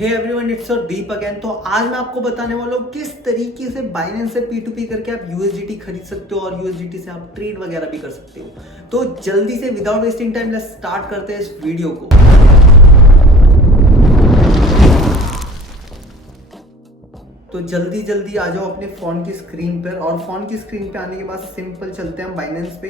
Hey everyone, it's your Deep again. तो आज मैं आपको बताने वाला हूँ किस तरीके से बाइनेंस से P2P करके आप USDT खरीद सकते हो और USDT से आप ट्रेड वगैरह भी कर सकते हो। तो जल्दी से without wasting time let's start करते हैं इस वीडियो को। तो जल्दी जल्दी आ जाओ अपने फ़ोन की स्क्रीन पर, और फ़ोन की स्क्रीन पे आने के बाद सिंपल चलते हैं हम बाइनेंस पे।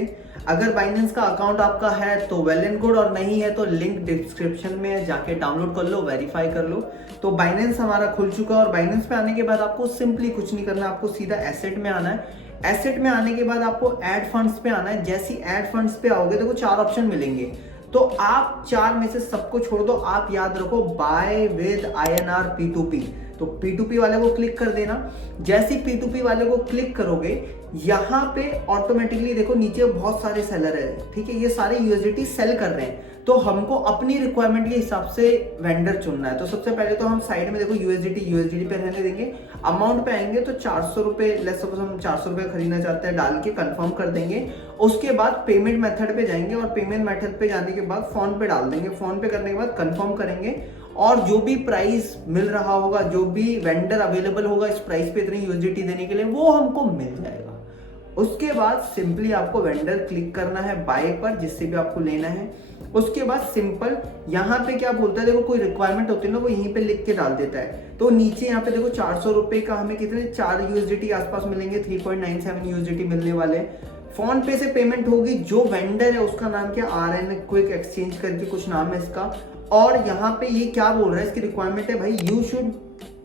अगर बाइनेंस का अकाउंट आपका है तो वेल एंड गुड, और नहीं है तो लिंक डिस्क्रिप्शन में है, जाके डाउनलोड कर लो, वेरीफाई कर लो। तो बाइनेंस हमारा खुल चुका है, और बाइनेंस पे आने के बाद आपको सिंपली कुछ नहीं करना, आपको सीधा एसेट में आना है। एसेट में आने के बाद आपको ऐड फंड्स पे आना है। जैसे ऐड फंड्स पे आओगे तो चार ऑप्शन मिलेंगे, तो आप चार में से सबको छोड़ दो। आप याद रखो बाय विद INR P2P, तो P2P वाले को क्लिक कर देना। जैसे P2P वाले को क्लिक करोगे, यहाँ पे ऑटोमेटिकली देखो नीचे बहुत सारे सेलर है, ठीक है, ये सारे USDT सेल कर रहे हैं। तो हमको अपनी रिक्वायरमेंट के हिसाब से वेंडर चुनना है। तो सबसे पहले तो हम साइड में देखो USDT पे रहने देंगे। अमाउंट पे आएंगे तो 400 रुपए, लेट्स सपोज हम 400 रुपए खरीदना चाहते हैं, डाल के कंफर्म कर देंगे। उसके बाद पेमेंट मेथड पे जाएंगे, और पेमेंट मेथड पे जाने के बाद फोन पे डाल देंगे। फोन पे करने के बाद कंफर्म करेंगे, और जो भी प्राइस मिल रहा होगा, जो भी वेंडर अवेलेबल होगा इस प्राइस पे इतनी USDT देने के लिए, वो हमको मिल जाएगा। उसके बाद सिंपली आपको वेंडर क्लिक करना है बाय पर, जिससे भी आपको लेना है। उसके बाद सिंपल यहाँ पे क्या बोलता है, देखो कोई रिक्वायरमेंट होती है ना, वो यहीं पे लिख के डाल देता है। तो नीचे यहाँ पे देखो 400 रुपए का हमें कितने 4 USDT आसपास मिलेंगे, 3.97 USDT मिलने वाले। फोन पे से पेमेंट होगी। जो वेंडर है उसका नाम क्या, RN क्विक एक्सचेंज करके कुछ नाम है इसका। और यहाँ पे ये क्या बोल रहा है, इसकी रिक्वायरमेंट है भाई, you should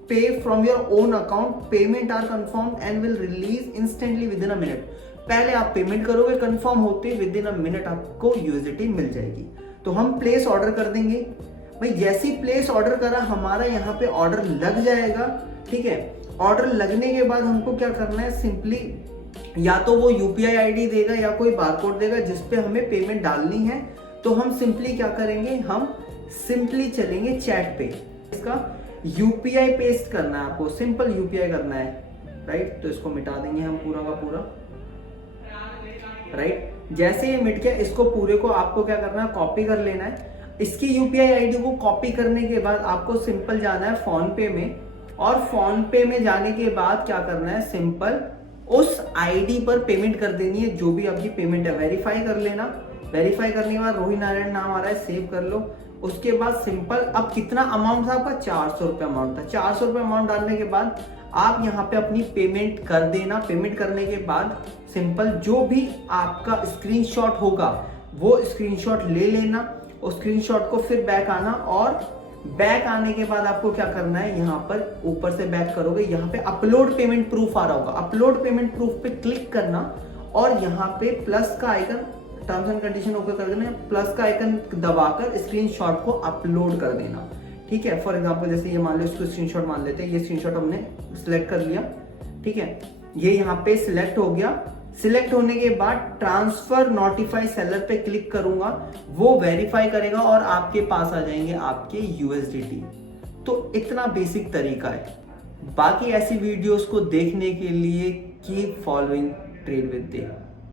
pay from your own account, payment are confirm and will release instantly within a minute. पहले आप पेमेंट करोगे, कंफर्म होते विद इन अ मिनट आपको USDT मिल जाएगी। तो हम प्लेस ऑर्डर कर देंगे भाई। जैसे ही प्लेस ऑर्डर करा, हमारा यहाँ पे ऑर्डर लग जाएगा, ठीक है। ऑर्डर लगने के बाद हमको क्या करना है, सिंपली या तो वो UPI ID देगा या कोई बारकोड देगा जिसपे हमें पेमेंट डालनी है। तो हम सिंपली क्या करेंगे, हम सिंपली चलेंगे चैट पे, इसका UPI पेस्ट करना है आपको, सिंपल UPI करना है, राइट। तो इसको मिटा देंगे हम पूरा का पूरा, राइट। जैसे ये मिट गया, इसको पूरे को आपको क्या करना है, कॉपी कर लेना है। इसकी UPI ID को कॉपी करने के बाद आपको सिंपल जाना है फोन पे में, और फोन पे में जाने के बाद क्या करना है, सिंपल उस ID पर पेमेंट कर देनी है, जो भी आपकी पेमेंट है। वेरीफाई कर लेना। वेरीफाई करने के बाद रोहित नारायण नाम आ रहा है, सेव कर लो। उसके बाद सिंपल, अब कितना अमाउंट था आपका, 400 रुपये अमाउंट था। 400 रुपये अमाउंट डालने के बाद आप यहाँ पे अपनी पेमेंट कर देना। पेमेंट करने के बाद सिंपल जो भी आपका स्क्रीनशॉट होगा वो स्क्रीनशॉट ले लेना। उस स्क्रीनशॉट को फिर बैक आना, और बैक आने के बाद आपको क्या करना है, यहाँ पर ऊपर से बैक करोगे, यहाँ पे अपलोड पेमेंट प्रूफ आ रहा होगा, अपलोड पेमेंट प्रूफ पे क्लिक करना, और यहाँ पे प्लस का icon, terms and condition okay कर देना, प्लस का आइकन दबाकर स्क्रीनशॉट को अपलोड कर देना, ठीक है। फॉर एग्जांपल जैसे ये मान लो, इसको स्क्रीनशॉट मान लेते हैं, ये स्क्रीनशॉट हमने सिलेक्ट कर लिया, ठीक है। ये यहाँ पे सिलेक्ट हो गया। सिलेक्ट होने के बाद ट्रांसफर नोटिफाई सेलर पे क्लिक करूंगा, वो वेरीफाई करेगा और आपके पास आ जाएंगे आपके USDT। तो इतना बेसिक तरीका है। बाकी ऐसी वीडियोस को देखने के लिए keep following trade with Deep.